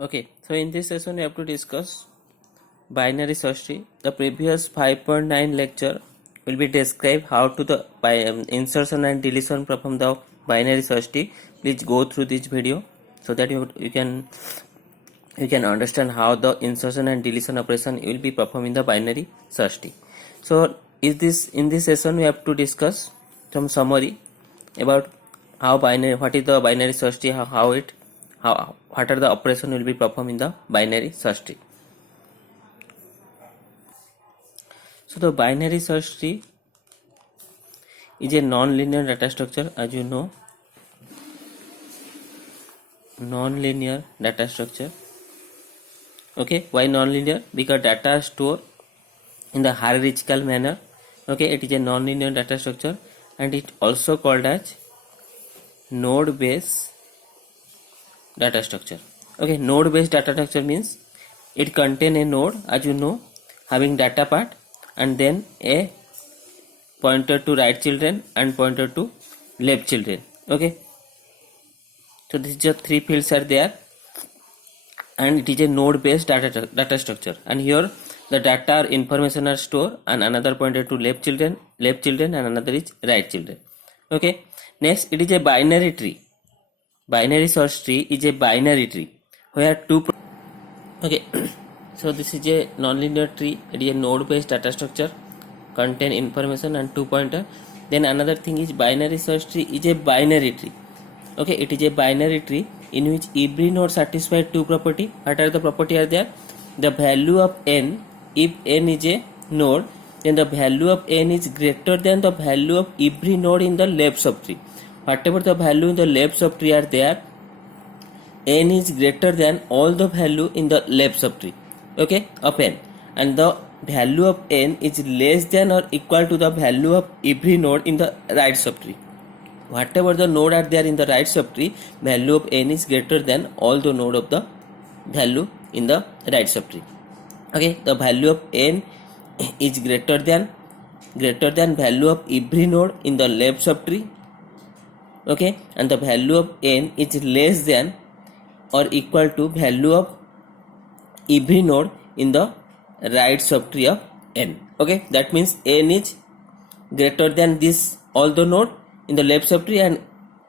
Okay, so in this session we have to discuss binary search tree. The previous 5.9 lecture will be describe how to the insertion and deletion from the binary search tree. Please go through this video so that you can understand how the insertion and deletion operation will be performed in the binary search tree. So in this session we have to discuss some summary about what is the binary search tree, what are the operation will be performed in the binary search tree. So the binary search tree is a non-linear data structure, as you know. Non-linear data structure. Okay, why non-linear? Because data is stored in the hierarchical manner. Okay, it is a non-linear data structure and it also called as node based data structure. Okay, node based data structure means it contain a node, as you know, having data part and then a pointer to right children and pointer to left children. Okay, so this is just three fields are there and it is a node based data structure, and here the data or information are stored and another pointer to left children and another is right children. Okay, next it is a binary tree. Binary search tree is a binary tree where okay, so this is a nonlinear tree. It is a node based data structure, contain information and two pointer. Then another thing is binary search tree is a binary tree. Okay, it is a binary tree in which every node satisfies two property. What are the property are there? The value of n, if n is a node, then the value of n is greater than the value of every node in the left subtree. Whatever the value in the left subtree are there, n is greater than all the value in the left subtree, okay, of n, and the value of n is less than or equal to the value of every node in the right subtree. Whatever the node are there in the right subtree, value of n is greater than all the node of the value in the right subtree. Okay, the value of n is greater than value of every node in the left subtree. Okay, and the value of n is less than or equal to value of every node in the right subtree of n. Okay, that means n is greater than this all the node in the left subtree and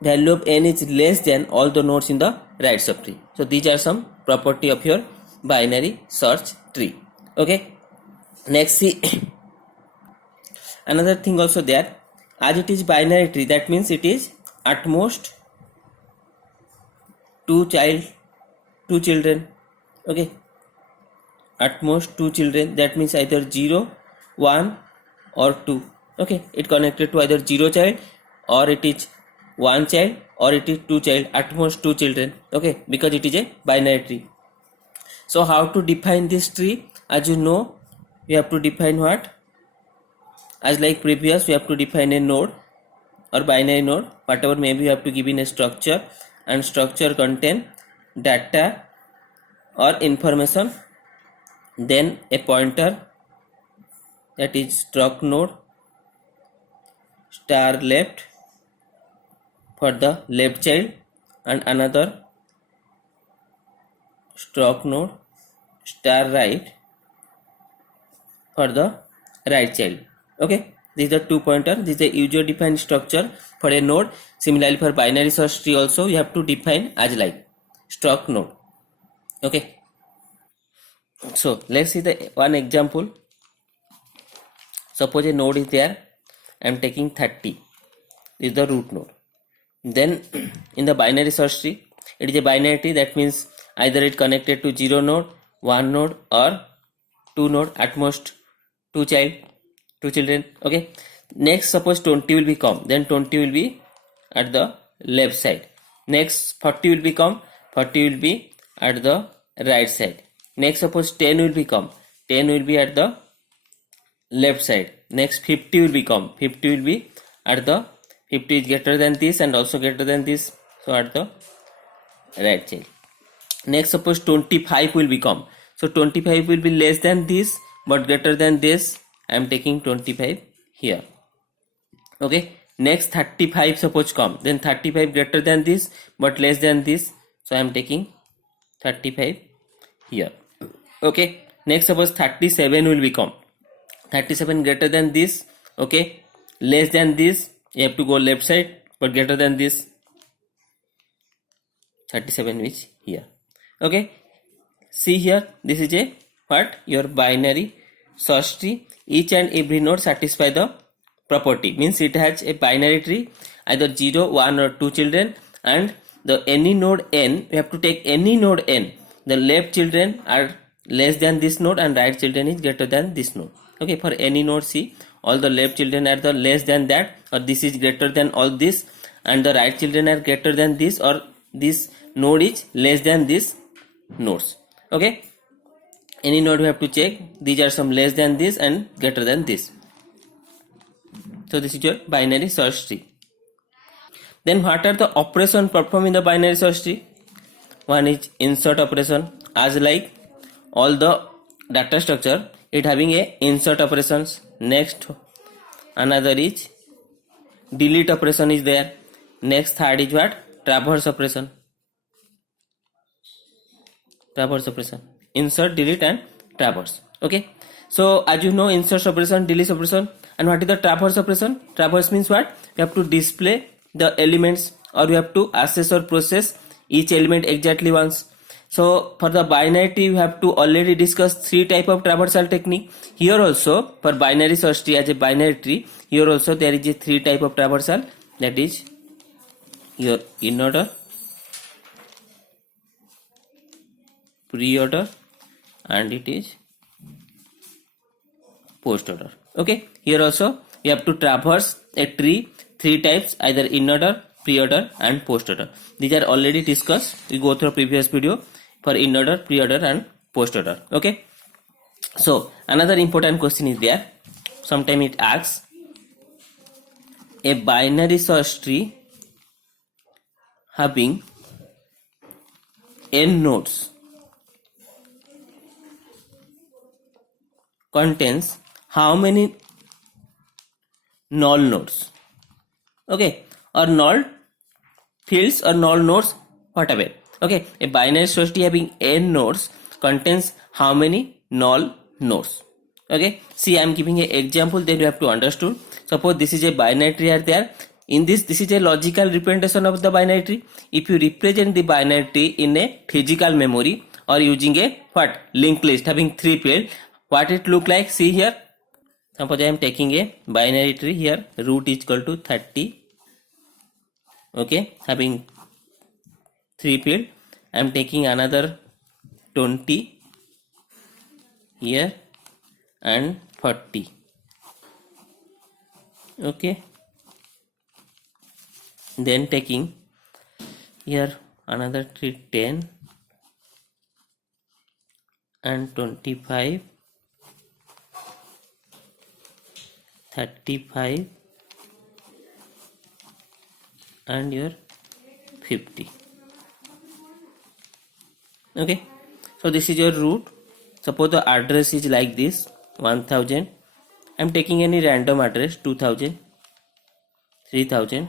value of n is less than all the nodes in the right subtree. So these are some property of your binary search tree. Okay, next see another thing also there. As it is binary tree, that means it is at most two children. Okay, at most two children, that means either 0, 1 or 2. Okay, it connected to either 0 child or it is 1 child or it is 2 child, at most 2 children. Okay, because it is a binary tree. So how to define this tree? As you know, we have to define what? As like previous, we have to define a node or binary node, whatever maybe you have to give in a structure, and structure contain data or information, then a pointer, that is struct node star left for the left child and another struct node star right for the right child. Okay, these are two pointer. This is a user defined structure for a node. Similarly for binary search tree also you have to define as like struct node. Okay, so let's see the one example. Suppose a node is there, I am taking 30, this is the root node. Then in the binary search tree, it is a binary tree, that means either it connected to 0 node, 1 node or 2 node, at most 2 children. Okay, next suppose 20 will become, then 20 will be at the left side. Next 40 will become, 40 will be at the right side. Next suppose 10 will become, 10 will be at the left side. Next 50 will become, 50 will be at the 50 is greater than this and also greater than this, so at the right side. Next suppose 25 will become, so 25 will be less than this but greater than this, I am taking 25 here. Okay, next 35 suppose come, then 35 greater than this but less than this, so I am taking 35 here. Okay, next suppose 37 will become 37 greater than this. Okay, less than this, you have to go left side, but greater than this 37 is here. Okay, see here, this is a what, your binary search tree. Each and every node satisfy the property, means it has a binary tree, either 0, 1 or 2 children, and the any node n, you have to take any node n, the left children are less than this node and right children is greater than this node. Okay, for any node C, all the left children are the less than that, or this is greater than all this, and the right children are greater than this, or this node is less than this nodes. Okay, any node we have to check, these are some less than this and greater than this. So this is your binary search tree. Then what are the operation performed in the binary search tree? One is insert operation, as like all the data structure it having a insert operations. Next another is delete operation is there. Next third is what, traverse operation. Traverse operation, insert, delete and traverse. Okay, so as you know, insert operation, delete operation, and what is the traverse operation? Traverse means what, you have to display the elements, or you have to access or process each element exactly once. So for the binary tree you have to already discuss 3 type of traversal technique. Here also for binary search tree as a binary tree, here also there is a 3 type of traversal, that is your in order, pre-order, and it is post order. Okay, here also you have to traverse a tree 3 types, either in order, pre-order and post order. These are already discussed, we go through previous video for in order, pre-order and post order. Okay, so another important question is there, sometime it asks, a binary search tree having n nodes contains how many null nodes? Okay, or null fields or null nodes, whatever. Okay, a binary search tree having n nodes contains how many null nodes? Okay, see I am giving an example, then you have to understood. Suppose this is a binary tree are there. In this is a logical representation of the binary tree. If you represent the binary tree in a physical memory or using a what, linked list having 3 fields, what it look like, see here. Suppose I am taking a binary tree here, root is equal to 30. Okay, having 3 field, I am taking another 20 here and 40. Okay, then taking here another 3, 10 and 25, 35 and your 50. Okay, so this is your root. Suppose the address is like this, 1000. I am taking any random address, 2000, 3000,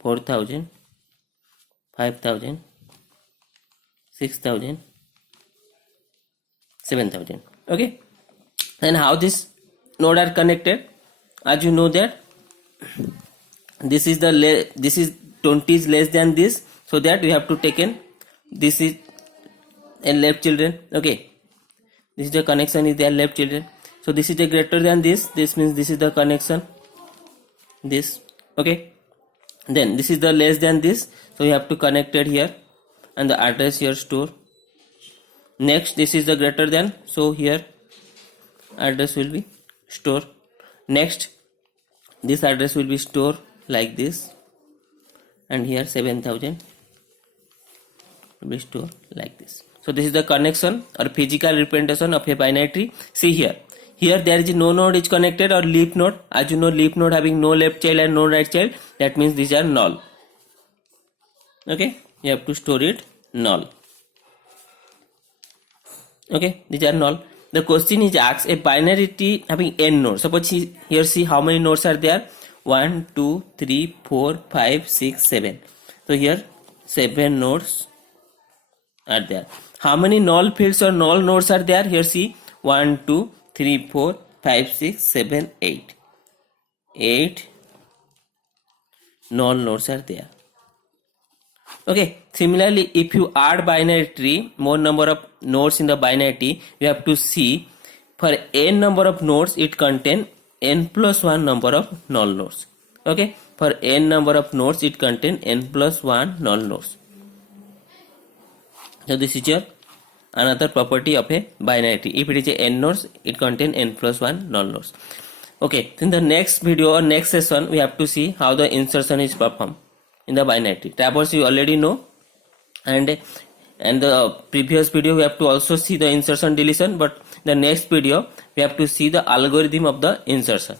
4000, 5000, 6000, 7000. Okay, then how this node are connected? As you know that this is this is 20 is less than this, so that we have to take in this is a left children. Okay, this is the connection is their left children, so this is a greater than this means this is the connection, this. Okay, then this is the less than this, so you have to connect it here and the address here store. Next this is the greater than, so here address will be store. Next this address will be store like this, and here 7000 will be store like this. So this is the connection or physical representation of a binary tree. See here, there is no node is connected or leaf node. As you know, leaf node having no left child and no right child, that means these are null. Okay, you have to store it null. Okay, these are null. The question is asked, a binary tree having n nodes. Suppose here see how many nodes are there, 1 2 3 4 5 6 7. So here 7 nodes are there. How many null fields or null nodes are there? Here see 1, 2, 3, 4, 5, 6, 7, 8. 8 null nodes are there. Okay, similarly, if you add binary tree, more number of nodes in the binary tree, you have to see for n number of nodes, it contain n plus 1 number of null nodes. Okay, for n number of nodes, it contain n plus 1 null nodes. So this is your another property of a binary tree. If it is a n nodes, it contain n plus 1 null nodes. Okay, in the next video or next session, we have to see how the insertion is performed in the binary tree. Traverse you already know, and the previous video we have to also see the insertion deletion, but the next video we have to see the algorithm of the insertion.